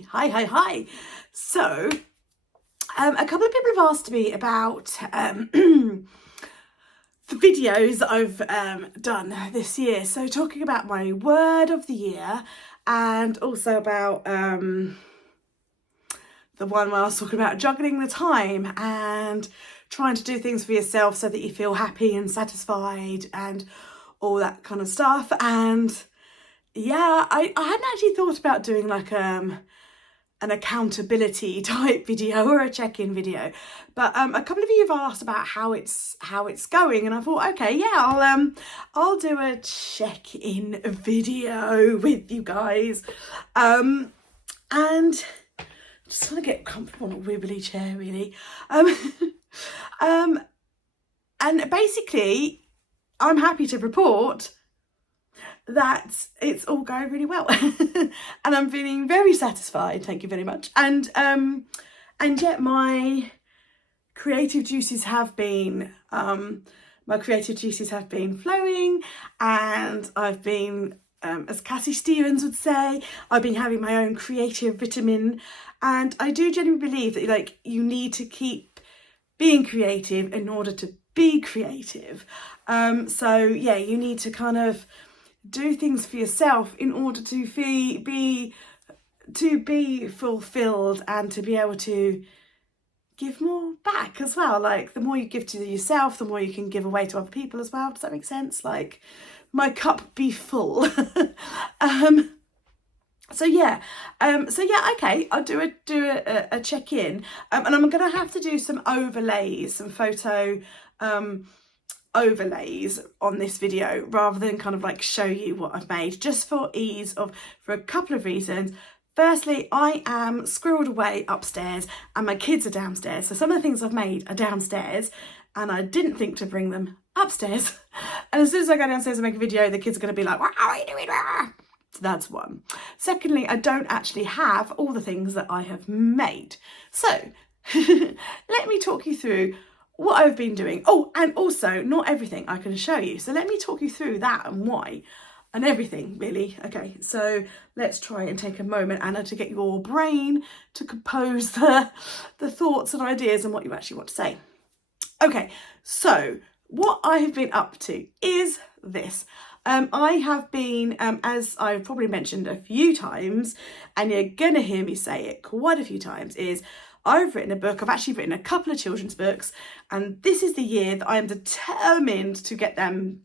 Hi. So, a couple of people have asked me about the videos that I've done this year. So, talking about my word of the year and also about the one where I was talking about juggling the time and trying to do things for yourself so that you feel happy and satisfied and all that kind of stuff. And yeah, I hadn't actually thought about doing like an accountability type video or a check-in video, but a couple of you have asked about how it's going, and I thought, okay, yeah, I'll do a check-in video with you guys, and I just want to get comfortable on a wibbly chair, really, and basically I'm happy to report that it's all going really well and I'm feeling very satisfied, thank you very much, and yet my creative juices have been flowing, and I've been as Cassie Stevens would say, I've been having my own creative vitamin, and I do genuinely believe that like you need to keep being creative in order to be creative. So yeah, you need to kind of do things for yourself in order to be fulfilled and to be able to give more back as well. Like the more you give to yourself, the more you can give away to other people as well. Does that make sense? Like my cup be full. So yeah, okay, I'll do a check-in, and I'm gonna have to do some overlays, some photo overlays on this video rather than kind of like show you what I've made, just for a couple of reasons. Firstly, I am squirreled away upstairs and my kids are downstairs, so some of the things I've made are downstairs and I didn't think to bring them upstairs, and as soon as I go downstairs and make a video, the kids are going to be like, what are you doing? So that's one. Secondly, I don't actually have all the things that I have made, so let me talk you through what I've been doing. Oh, and also not everything I can show you, so let me talk you through that and why and everything, really. Okay, so let's try and take a moment, Anna, to get your brain to compose the thoughts and ideas and what you actually want to say. Okay, so what I have been up to is this. I have been, as I've probably mentioned a few times, and you're gonna hear me say it quite a few times, is I've written a book. I've actually written a couple of children's books, and this is the year that I am determined to get them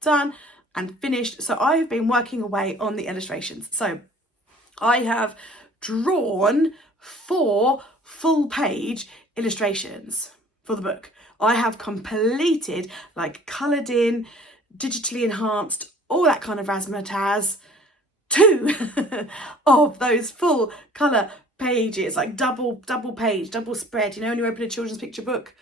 done and finished. So I have been working away on the illustrations. So I have drawn 4 full-page illustrations for the book. I have completed, like coloured in, digitally enhanced, all that kind of razzmatazz, 2 of those full colour pages, like double page, double spread, you know, when you open a children's picture book,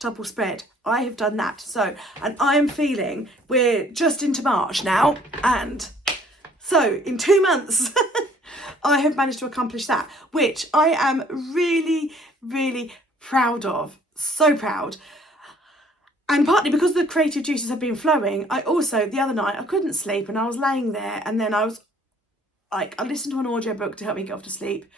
double spread. I have done that. So, and I am feeling we're just into March now, and so in 2 months I have managed to accomplish that, which I am really proud of. So proud. And partly because the creative juices have been flowing, I also, the other night, I couldn't sleep and I was laying there, and then I was like, I listened to an audiobook to help me get off to sleep,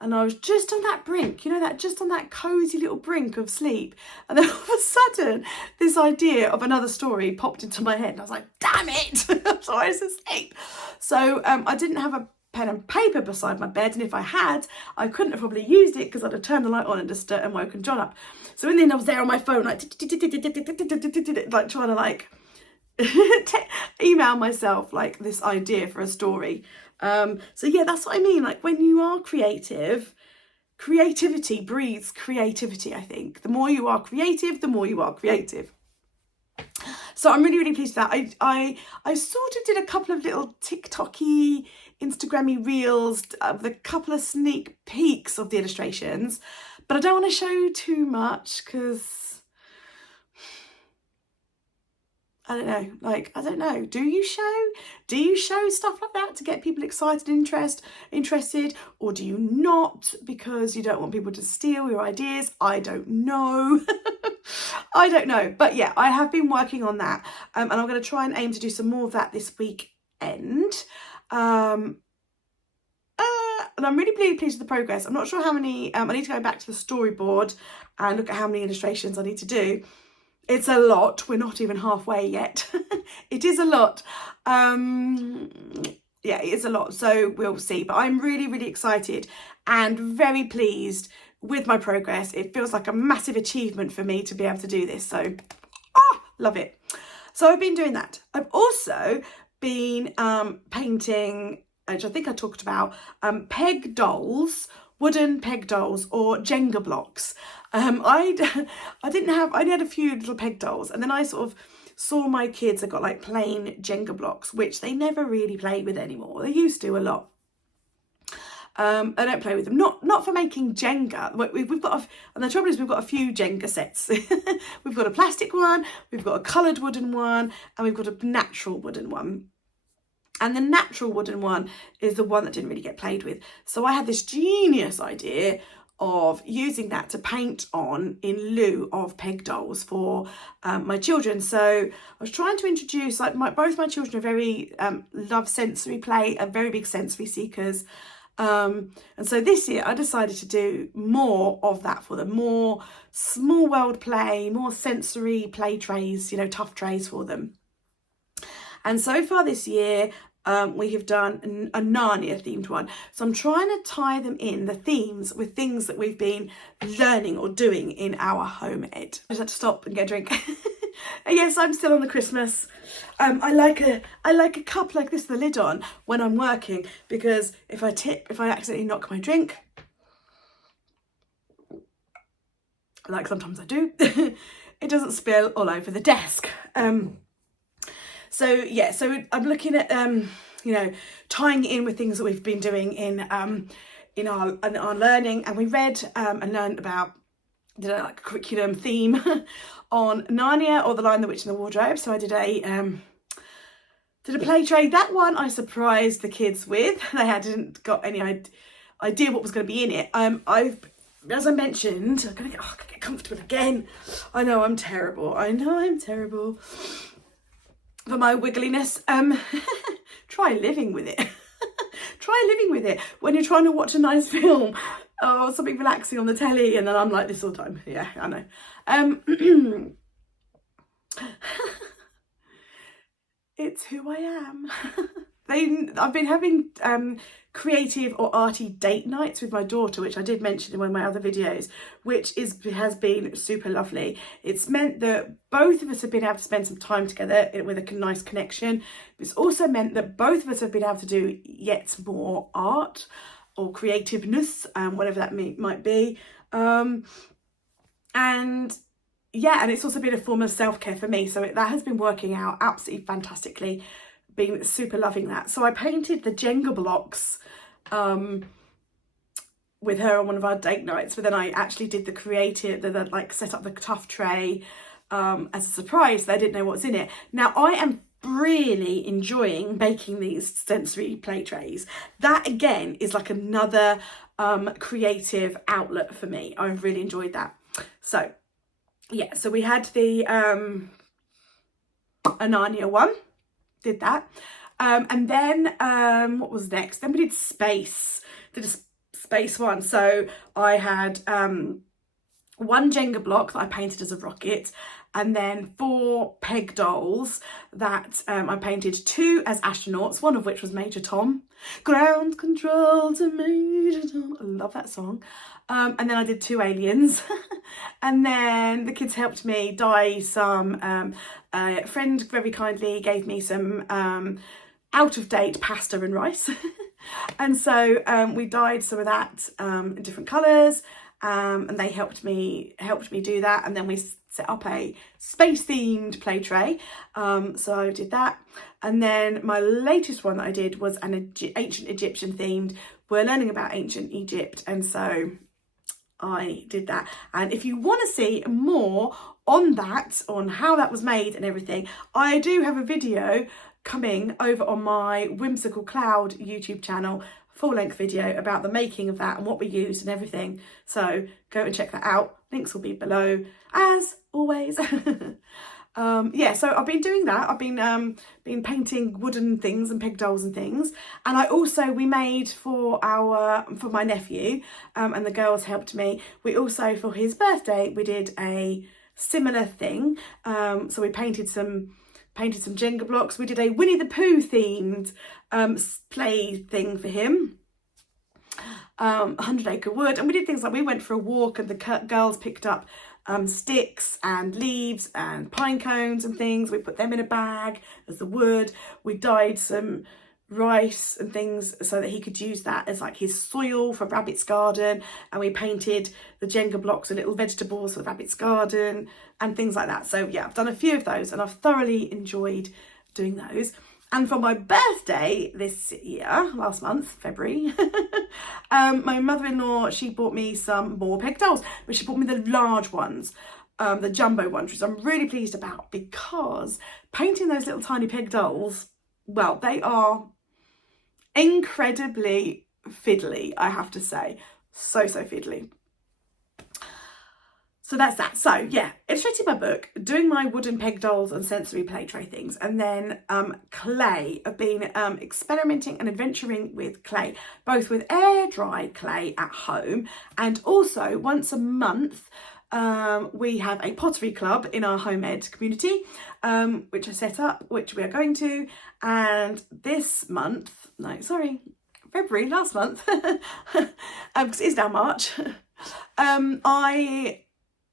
and I was just on that brink, you know, just on that cozy little brink of sleep, and then all of a sudden this idea of another story popped into my head, and I was like, damn it. So I was asleep. So I didn't have a pen and paper beside my bed, and if I had, I couldn't have probably used it because I'd have turned the light on and just and woken John up. So in the end I was there on my phone, like trying to like email myself like this idea for a story. So yeah, that's what I mean. Like when you are creative, creativity breeds creativity. I think the more you are creative, the more you are creative. So I'm really pleased with that. I sort of did a couple of little TikTok-y, Instagram-y reels with a couple of sneak peeks of the illustrations, but I don't want to show too much because I don't know. Do you show stuff like that to get people excited and interested, or do you not because you don't want people to steal your ideas? I don't know. I don't know. But yeah, I have been working on that, and I'm going to try and aim to do some more of that this weekend. and I'm really, really pleased with the progress. I'm not sure how many, I need to go back to the storyboard and look at how many illustrations I need to do. It's a lot. We're not even halfway yet. It is a lot. Yeah, it is a lot, so we'll see. But I'm really, really excited and very pleased with my progress. It feels like a massive achievement for me to be able to do this. So, love it. So I've been doing that. I've also been painting, which I think I talked about, peg dolls, wooden peg dolls or Jenga blocks. I only had a few little peg dolls, and then I sort of saw my kids have got like plain Jenga blocks, which they never really play with anymore. They used to a lot. I don't play with them, not for making Jenga. We've got, and the trouble is we've got a few Jenga sets. We've got a plastic one, we've got a coloured wooden one, and we've got a natural wooden one. And the natural wooden one is the one that didn't really get played with. So I had this genius idea of using that to paint on in lieu of peg dolls for my children. So I was trying to introduce, like, both my children are very love sensory play, are very big sensory seekers. And so this year I decided to do more of that for them, more small world play, more sensory play trays, you know, tough trays for them. And so far this year, we have done a Narnia themed one. So I'm trying to tie them in, the themes, with things that we've been learning or doing in our home ed. I just had to stop and get a drink. Yes, I'm still on the Christmas. I like a cup like this with the lid on when I'm working, because if I accidentally knock my drink, like sometimes I do, it doesn't spill all over the desk. So yeah, so I'm looking at you know, tying it in with things that we've been doing in our learning, and we read and learned about, did a curriculum theme on Narnia or The Lion, the Witch and the Wardrobe. So I did a play tray. That one I surprised the kids with. They hadn't got any idea what was going to be in it. As I mentioned, I'm gonna get comfortable again. I know I'm terrible. For my wiggliness, try living with it. Try living with it when you're trying to watch a nice film or something relaxing on the telly, and then I'm like this all the time. Yeah, I know. It's who I am. I've been having creative or arty date nights with my daughter, which I did mention in one of my other videos, which has been super lovely. It's meant that both of us have been able to spend some time together with a nice connection. It's also meant that both of us have been able to do yet more art or creativeness, whatever that might be. And yeah, and it's also been a form of self-care for me. So that has been working out absolutely fantastically. Been super loving that. So I painted the Jenga blocks with her on one of our date nights, but then I actually did the creative, like set up the tough tray as a surprise. They didn't know what's in it. Now I am really enjoying making these sensory play trays. That again is like another creative outlet for me. I've really enjoyed that. So yeah, so we had the Narnia one. Did that, and then what was next? Then we did space. Did a space one. So I had one Jenga block that I painted as a rocket, and then 4 peg dolls that I painted, 2 as astronauts, one of which was Major Tom. Ground control to Major Tom. I love that song. And then I did 2 aliens. And then the kids helped me dye some, a friend very kindly gave me some out-of-date pasta and rice. And so we dyed some of that in different colours, and they helped me do that. And then we set up a space-themed play tray. So I did that. And then my latest one that I did was an ancient Egyptian themed. We're learning about ancient Egypt, and so I did that. And if you want to see more on that, on how that was made and everything, I do have a video coming over on my Whimsical Cloud YouTube channel, full-length video about the making of that and what we used and everything. So go and check that out. Links will be below as always. Yeah, so I've been doing that. I've been painting wooden things and peg dolls and things. And we made for my nephew, and the girls helped me. We also, for his birthday, we did a similar thing. So we painted some Jenga blocks. We did a Winnie the Pooh themed play thing for him. 100 Acre Wood, and we did things like we went for a walk and the girls picked up sticks and leaves and pine cones and things. We put them in a bag as the wood. We dyed some rice and things so that he could use that as like his soil for Rabbit's garden, and we painted the Jenga blocks and little vegetables for Rabbit's garden and things like that. So yeah, I've done a few of those and I've thoroughly enjoyed doing those. And for my birthday this year, last month, February, my mother-in-law, she bought me some more peg dolls, but she bought me the large ones, the jumbo ones, which I'm really pleased about, because painting those little tiny peg dolls, well, they are incredibly fiddly, I have to say. So fiddly. So that's that. So yeah, illustrating my book, doing my wooden peg dolls and sensory play tray things, and then clay. I've been experimenting and adventuring with clay, both with air dry clay at home, and also once a month we have a pottery club in our home ed community, which I set up, which we are going to. And this month, February, last month, because it is now March, I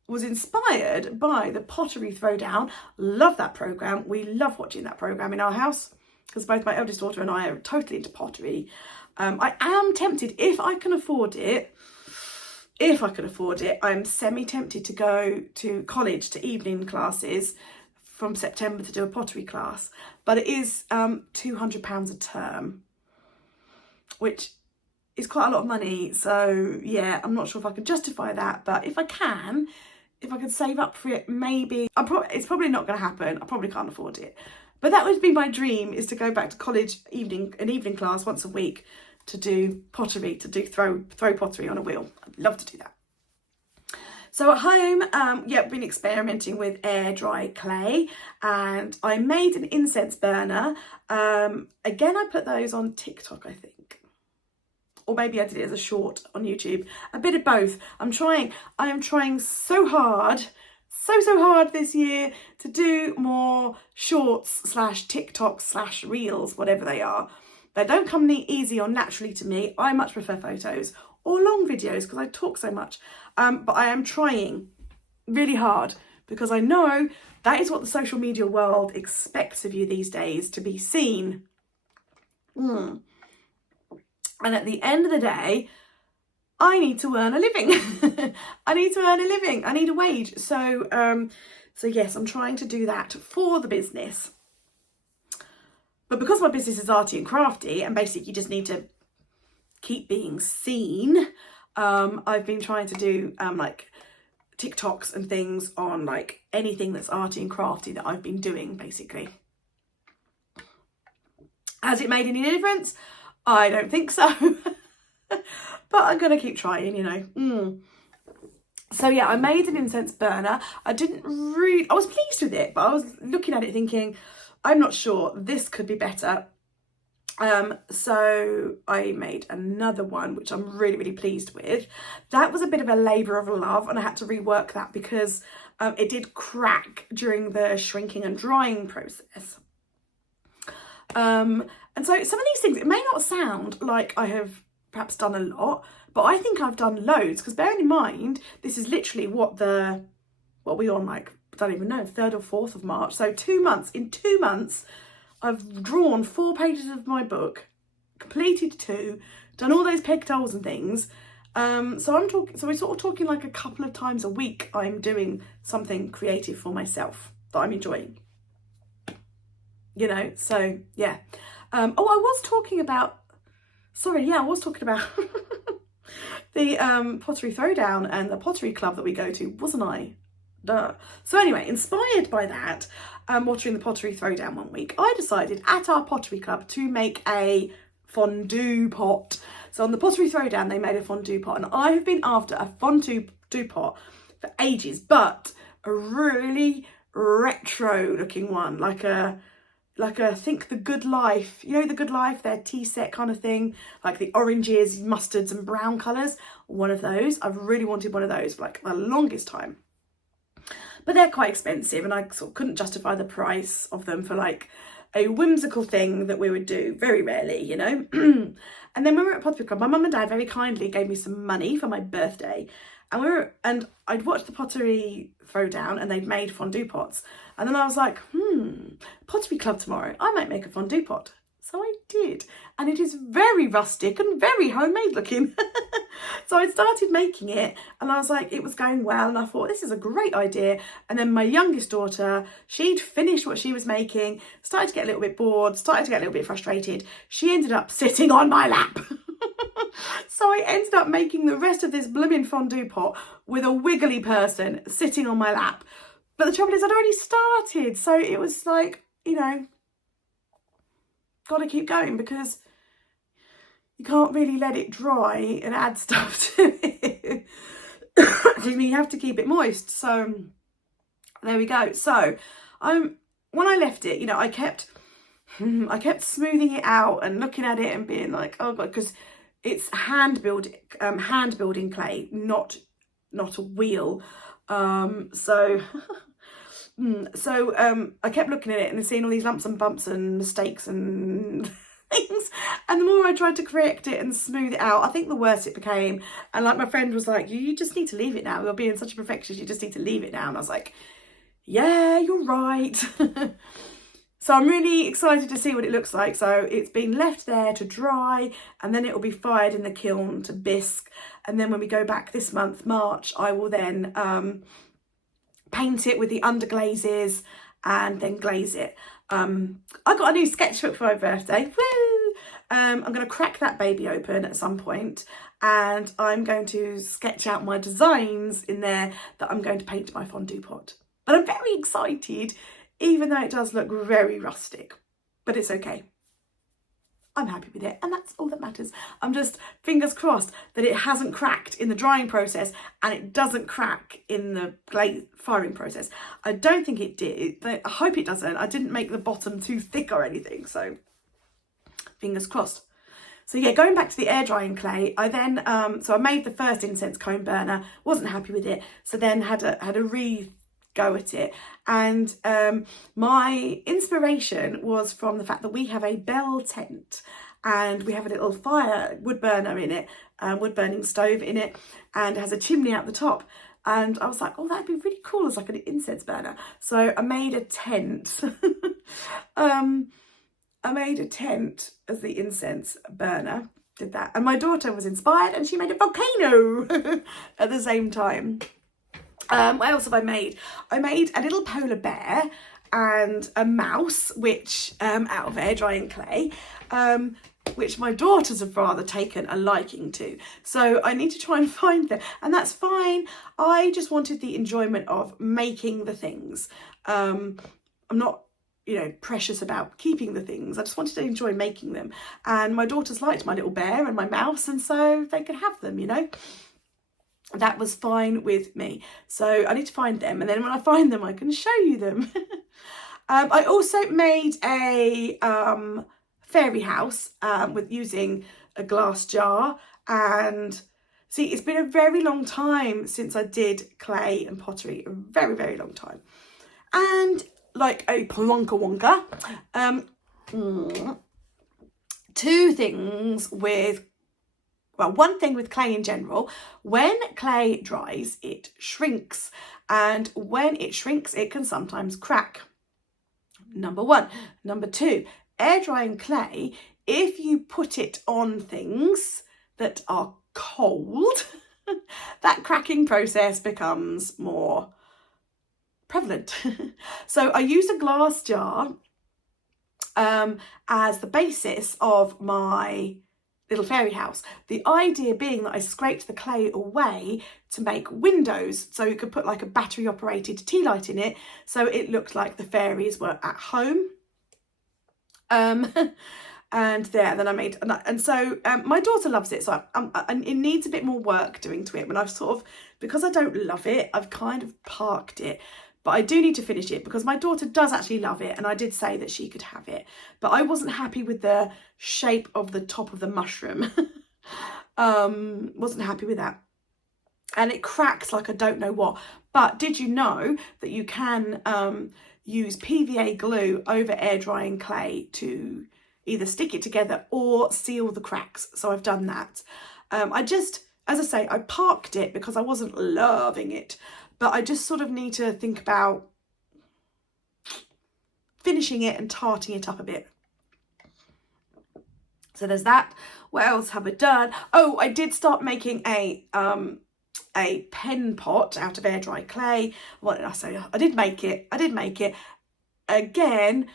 was inspired by the Pottery Throwdown. Love that programme. We love watching that programme in our house because both my eldest daughter and I are totally into pottery. I am tempted, if I can afford it, I'm semi-tempted to go to college, to evening classes from September to do a pottery class. But it is £200 a term, which is quite a lot of money. So yeah, I'm not sure if I can justify that, but if I can save up for it, maybe. It's probably not going to happen. I probably can't afford it. But that would be my dream, is to go back to college an evening class once a week to do pottery, to do throw pottery on a wheel. I'd love to do that. So at home, I've been experimenting with air dry clay, and I made an incense burner. Again, I put those on TikTok, I think. Or maybe I did it as a short on YouTube. A bit of both. I am trying so hard this year to do more shorts / TikToks / reels, whatever they are. They don't come easy or naturally to me. I much prefer photos or long videos because I talk so much. But I am trying really hard because I know that is what the social media world expects of you these days, to be seen. And at the end of the day, I need to earn a living. I need a wage. So yes, I'm trying to do that for the business. But because my business is arty and crafty, and basically you just need to keep being seen, I've been trying to do like TikToks and things on like anything that's arty and crafty that I've been doing, basically. Has it made any difference? I don't think so. But I'm going to keep trying, you know. So yeah, I made an incense burner. I was pleased with it, but I was looking at it thinking, I'm not sure, this could be better. So I made another one, which I'm really pleased with. That was a bit of a labour of love, and I had to rework that because it did crack during the shrinking and drying process. And so some of these things, it may not sound like I have perhaps done a lot, but I think I've done loads, because bearing in mind, this is literally what are we on, like, I don't even know, 3rd or 4th of March. So 2 months. In 2 months, I've drawn 4 pages of my book, completed 2, done all those peg dolls and things. So we're sort of talking like a couple of times a week I'm doing something creative for myself that I'm enjoying. You know, so yeah. I was talking about the Pottery Throwdown and the pottery club that we go to, wasn't I? Duh. So anyway, inspired by that, watching the Pottery Throwdown one week, I decided at our pottery club to make a fondue pot. So on the Pottery Throwdown, they made a fondue pot, and I have been after a fondue pot for ages, but a really retro looking one, like a I think The Good Life, you know, The Good Life, their tea set kind of thing, like the oranges, mustards and brown colours. One of those. I've really wanted one of those for like the longest time. But they're quite expensive and I sort of couldn't justify the price of them for like a whimsical thing that we would do very rarely, you know. And then when we were at Pottery Club, my mum and dad very kindly gave me some money for my birthday. And I'd watched the pottery throwdown and they'd made fondue pots. And then I was like, Pottery Club tomorrow, I might make a fondue pot. So I did. And it is very rustic and very homemade looking. So I started making it and I was like, it was going well. And I thought, this is a great idea. And then my youngest daughter, she'd finished what she was making, started to get a little bit bored, started to get a little bit frustrated. She ended up sitting on my lap. So I ended up making the rest of this blooming fondue pot with a wiggly person sitting on my lap. But the trouble is I'd already started. So it was like, you know, got to keep going because you can't really let it dry and add stuff to it. You have to keep it moist. So there we go. So when I left it, you know, I kept smoothing it out and looking at it and being like, oh God, because it's hand building clay, not a wheel. So I kept looking at it and seeing all these lumps and bumps and mistakes and things. And the more I tried to correct it and smooth it out, I think the worse it became. And like my friend was like, you just need to leave it now. You're being such a perfectionist. You just need to leave it now. And I was like, yeah, you're right. So I'm really excited to see what it looks like. So it's been left there to dry and then it will be fired in the kiln to bisque. And then when we go back this month, March, I will then paint it with the underglazes and then glaze it. I got a new sketchbook for my birthday. Woo! I'm going to crack that baby open at some point and I'm going to sketch out my designs in there that I'm going to paint my fondue pot. But I'm very excited, even though it does look very rustic, but it's okay. I'm happy with it and that's all that matters. I'm just fingers crossed that it hasn't cracked in the drying process and it doesn't crack in the firing process. I don't think it did. I hope it doesn't. I didn't make the bottom too thick or anything, so fingers crossed. So yeah, going back to the air drying clay, I then so I made the first incense cone burner, wasn't happy with it, so then had a go at it. And my inspiration was from the fact that we have a bell tent and we have a little wood burner in it, wood burning stove in it, and it has a chimney out the top. And I was like, oh, that'd be really cool as like an incense burner. So I made a tent. I made a tent as the incense burner, did that. And my daughter was inspired and she made a volcano at the same time. What else have I made? I made a little polar bear and a mouse, which out of air drying clay, which my daughters have rather taken a liking to. So I need to try and find them, and that's fine. I just wanted the enjoyment of making the things. I'm not, you know, precious about keeping the things. I just wanted to enjoy making them. And my daughters liked my little bear and my mouse, and so they could have them, you know. That was fine with me. So I need to find them, and then when I find them I can show you them. I also made a fairy house with using a glass jar. And see, it's been a very long time since I did clay and pottery, a very, very long time. And like a plonka wonka, two things with, well, one thing with clay in general, when clay dries, it shrinks. And when it shrinks, it can sometimes crack. Number one. Number two, air drying clay, if you put it on things that are cold, that cracking process becomes more prevalent. So I used a glass jar as the basis of my little fairy house. The idea being that I scraped the clay away to make windows, so you could put like a battery operated tea light in it, so it looked like the fairies were at home. And there, then I made, and so my daughter loves it, so it needs a bit more work doing to it, but I've sort of, because I don't love it, I've kind of parked it. but I do need to finish it because my daughter does actually love it, and I did say that she could have it, but I wasn't happy with the shape of the top of the mushroom. Wasn't happy with that, and it cracks like I don't know what. But did you know that you can use PVA glue over air drying clay to either stick it together or seal the cracks? So I've done that. I just, as I say, I parked it because I wasn't loving it, but I just sort of need to think about finishing it and tarting it up a bit. So there's that. What else have I done? Oh, I did start making a pen pot out of air dry clay. What did I say? I did make it. Again,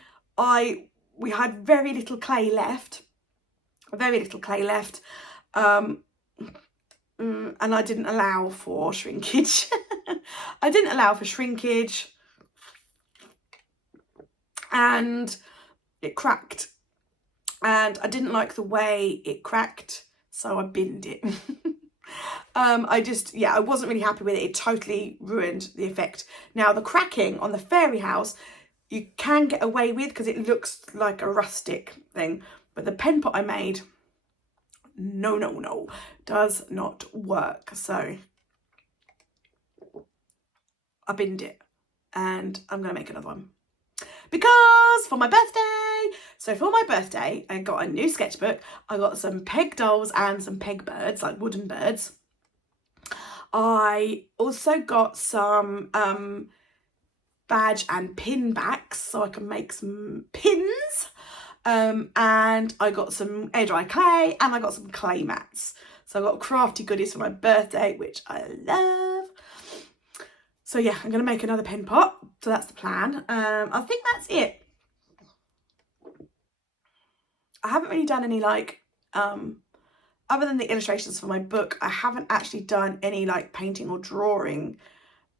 we had very little clay left. And I didn't allow for shrinkage. I didn't allow for shrinkage, and it cracked, and I didn't like the way it cracked, so I binned it. I wasn't really happy with it. It totally ruined the effect. Now, the cracking on the fairy house you can get away with because it looks like a rustic thing, but the pen pot I made, no, does not work. So I binned it, and I'm gonna make another one because for my birthday, I got a new sketchbook. I got some peg dolls and some peg birds, like wooden birds. I also got some badge and pin backs so I can make some pins. And I got some air dry clay, and I got some clay mats. So I got crafty goodies for my birthday, which I love. So yeah, I'm going to make another pen pot. So that's the plan. I think that's it. I haven't really done any other than the illustrations for my book, I haven't actually done any painting or drawing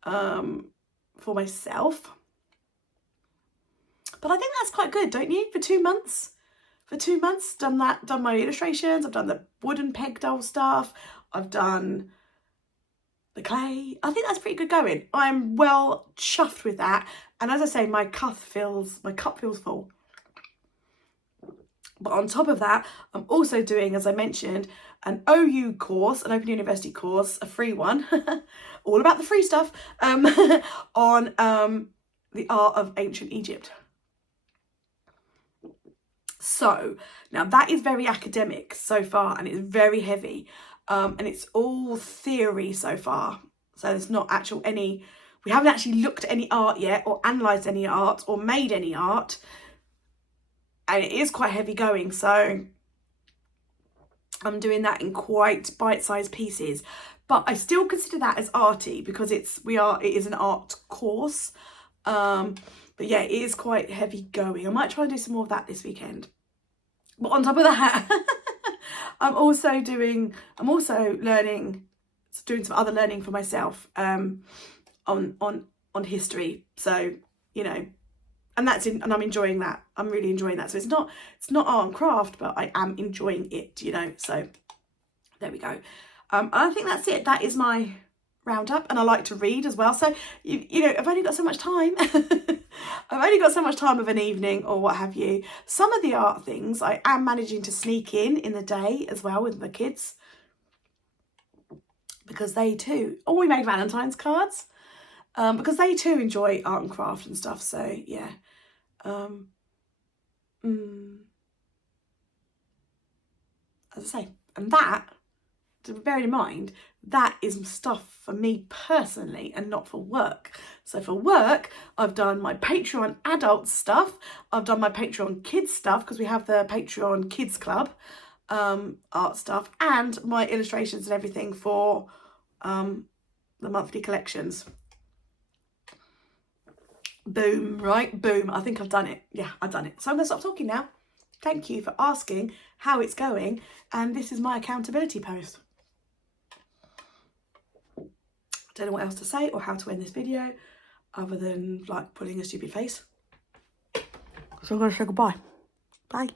for myself. But I think that's quite good, don't you? For 2 months. Done my illustrations. I've done the wooden peg doll stuff. I've done the clay. I think that's pretty good going. I'm well chuffed with that. And as I say, my cup feels full. But on top of that, I'm also doing, as I mentioned, an OU course, an Open University course, a free one, all about the free stuff, on the art of ancient Egypt. So now that is very academic so far, and it's very heavy, and it's all theory so far. So there's not we haven't actually looked at any art yet, or analysed any art, or made any art. And it is quite heavy going, so I'm doing that in quite bite-sized pieces. But I still consider that as arty because it is an art course. But yeah, it is quite heavy going. I might try and do some more of that this weekend. But on top of that, I'm also doing some other learning for myself on history. So, and I'm enjoying that. I'm really enjoying that. So it's not art and craft, but I am enjoying it, so there we go. I think that's it. That is my roundup, and I like to read as well. So I've only got so much time. I've only got so much time of an evening or what have you. Some of the art things I am managing to sneak in the day as well with the kids, because they too. Oh, we made Valentine's cards. Because they too enjoy art and craft and stuff, so yeah. As I say, and that, bearing in mind, that is stuff for me personally and not for work. So for work, I've done my Patreon adult stuff, I've done my Patreon kids stuff, because we have the Patreon kids club art stuff, and my illustrations and everything for the monthly collections. Boom, right? Boom. I think I've done it. Yeah, I've done it. So I'm going to stop talking now. Thank you for asking how it's going. And this is my accountability post. I don't know what else to say or how to end this video other than putting a stupid face. So I'm going to say goodbye. Bye.